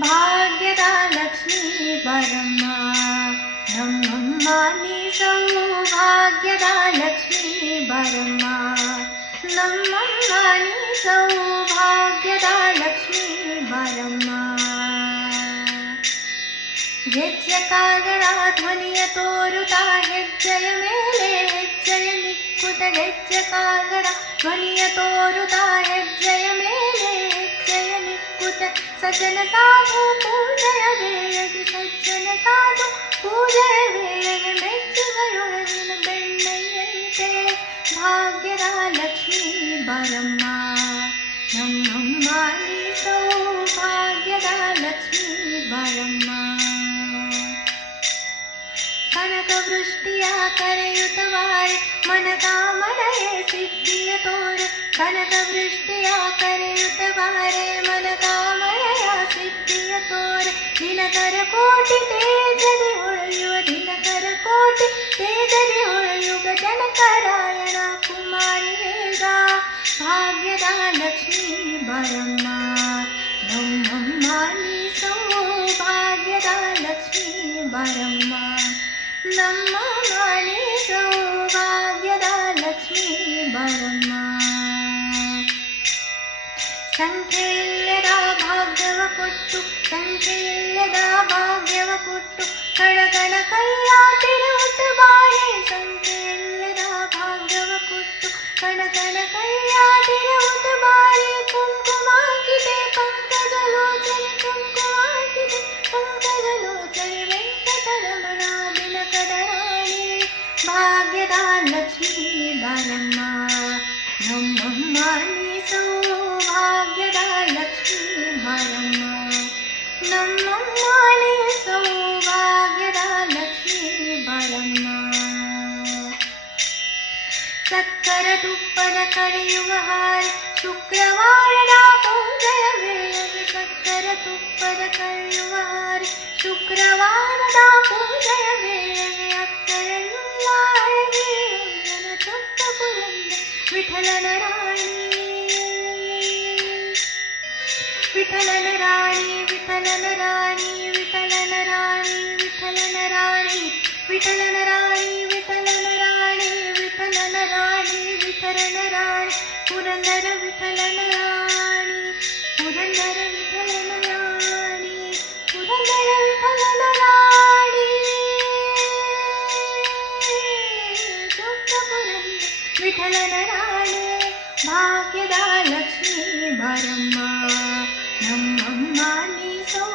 ಭಾಗ್ಯದ ಲಕ್ಷ್ಮೀ ಬರಮ್ಮ ನಮ್ಮಮ್ಮ ನೀ ಸೌಭಾಗ್ಯದ ಲಕ್ಷ್ಮೀ ಬರಮ್ಮ ನಮ್ಮಮ್ಮ ನೀ ಸೌಭಾಗ್ಯದ ಲಕ್ಷ್ಮೀ ಬರಮ್ಮ ಗೆಜ್ಜೆ ಕಾಗಡ ಧ್ವನಿಯ ತೋರುತ್ತಾ ಹೆಜ್ಜೆಯ ಮೇಲೆ ಹೆಜ್ಜೆಯ ನಿಕ್ಕುತ ಗೆಜ್ಜೆ ಕಾಗಡ ಧ್ವನಿಯ ತೋರುತ್ತಾ ಹೆಜ್ಜೆಯ ಮೇಲೆ ಹೆಜ್ಜೆಯ ನಿಕ್ಕುತ ಸಜ್ಜನ ಸಾಧು ಪೂಜೆಯ ವೇಳೆಗೆ ಸಜ್ಜನ ಸಾಧು ಪೂಜೆಯ ವೇಳೆಗೆ ಮೆಚ್ಚುಗೆಯೊಳಗಿನ ಬೆಣ್ಣೆಯಂತೆ ಭಾಗ್ಯದ ಲಕ್ಷ್ಮೀ ಬರಮ್ಮ ನಮ್ಮಮ್ಮ ನೀ ಸೌಭಾಗ್ಯದ ಲಕ್ಷ್ಮೀ ಬರಮ್ಮ ಕನಕವೃಷ್ಟಿಯ ಕರೆಯುತ್ತವಾರೆ ಮನಕಾಮನೆಯೇ ಸಿದ್ಧಿಯ ತೋರೆ ಕನಕವೃಷ್ಟಿಯ ಕರೆಯುತ್ತವಾರೆ ಮನಕಾಮನೆಯ ಸಿದ್ಧಿಯ ತೋರೆ ದಿನಕರ ಕೋಟಿ ತೇಜದಿ ಹೊಳೆಯುವ ದಿನಕರ ಕೋಟಿ ತೇಜದಿ ಹೊಳೆಯುವ ಜನಕರಾಯಣ ಕುಮಾರಿ ವೇದ ಭಾಗ್ಯದ ಲಕ್ಷ್ಮೀ ಬರಮ್ಮ ನಮ್ಮಮ್ಮ ನೀ ಸೌಭಾಗ್ಯದ ಲಕ್ಷ್ಮೀ ಬರಮ್ಮ ನಮ್ಮಮ್ಮ ನೀ ಸೌಭಾಗ್ಯದ ಲಕ್ಷ್ಮೀ ಬರಮ್ಮ ಸಂಖ್ಯೆಯಿಲ್ಲದ ಭಾಗ್ಯವ ಕೊಟ್ಟು ಸಂಖ್ಯೆಯಿಲ್ಲದ ಭಾಗ್ಯವ ಕೊಟ್ಟು ಕಡಕನ ಕೈಯಾಟಿರುವುದು ಬಾರೆ ಸಂಖ್ಯೆಯಿಲ್ಲದ ಭಾಗ್ಯವ ಕೊಟ್ಟು ಕಡಕನ ಕೈಯಾಟಿರುವುದು ಬಾರೆ ಕುಂಕುಮಾಕಿದೆ ಪಂಕಜಲೋಚನೆ ಕುಂಕುಮಾಕಿದೆ ಪಂಕಜಲೋಚನೆ ವೆಂಕಟರಮಣ ಬಿನಕದ ರಾಣಿ ಭಾಗ್ಯದ ಲಕ್ಷ್ಮೀ ಬರಮ್ಮ ನಮ್ಮಮ್ಮ ನೀ ಸೌಭಾಗ್ಯದ ಲಕ್ಷ್ಮೀ ಬರಮ್ಮ ನಮ್ಮಮ್ಮ ನೀ ಸೌಭಾಗ್ಯದ ಲಕ್ಷ್ಮೀ ಬರಮ್ಮ ಸಕ್ಕರ ತುಪ್ಪದ ಕರೆಯುವ ಹಾರೆ ಶುಕ್ರವಾರದ ಪೂಜೆಯ ವೇಳೆಗೆ ಸಕ್ಕರ ತುಪ್ಪದ ಕರೆಯುವ ಹಾರೆ ಶುಕ್ರವಾರದ ಪೂಜೆಯ ವೇಳೆಗೆ ಅಕ್ಕರೆಯುಳ್ಳ ಅಳಗಿರುಂಜನ ಚೊಕ್ಕ ಪುರಂದ ವಿಠಲನ ರಾಣಿ ವಿಠಲನ ರಾಣಿ ವಿಠಲನ ರಾಣಿ ವಿಠಲನ ರಾಣಿ ವಿಠಲನ ರಾಣಿ ವಿಠಲನ ರಾಣಿ ವಿಠಲನ ರಾಣಿ ವಿಠಲನ ರಾಣಿ ವಿಠಲನ ರಾಣಿ ಪುರಂದರ ವಿಠಲನ ರಾಣಿ ಪುರಂದರ ವಿಠಲನ ರಾಣಿ ಪುರಂದರ ವಿಠಲನ ರಾಣಿ ಚೊಕ್ಕ ಪುರಂದ ವಿಠಲನ ರಾಣಿ ಭಾಗ್ಯದ ಲಕ್ಷ್ಮೀ ಬರಮ್ಮ ನಮ್ಮಮ್ಮ ನೀ ಸೌ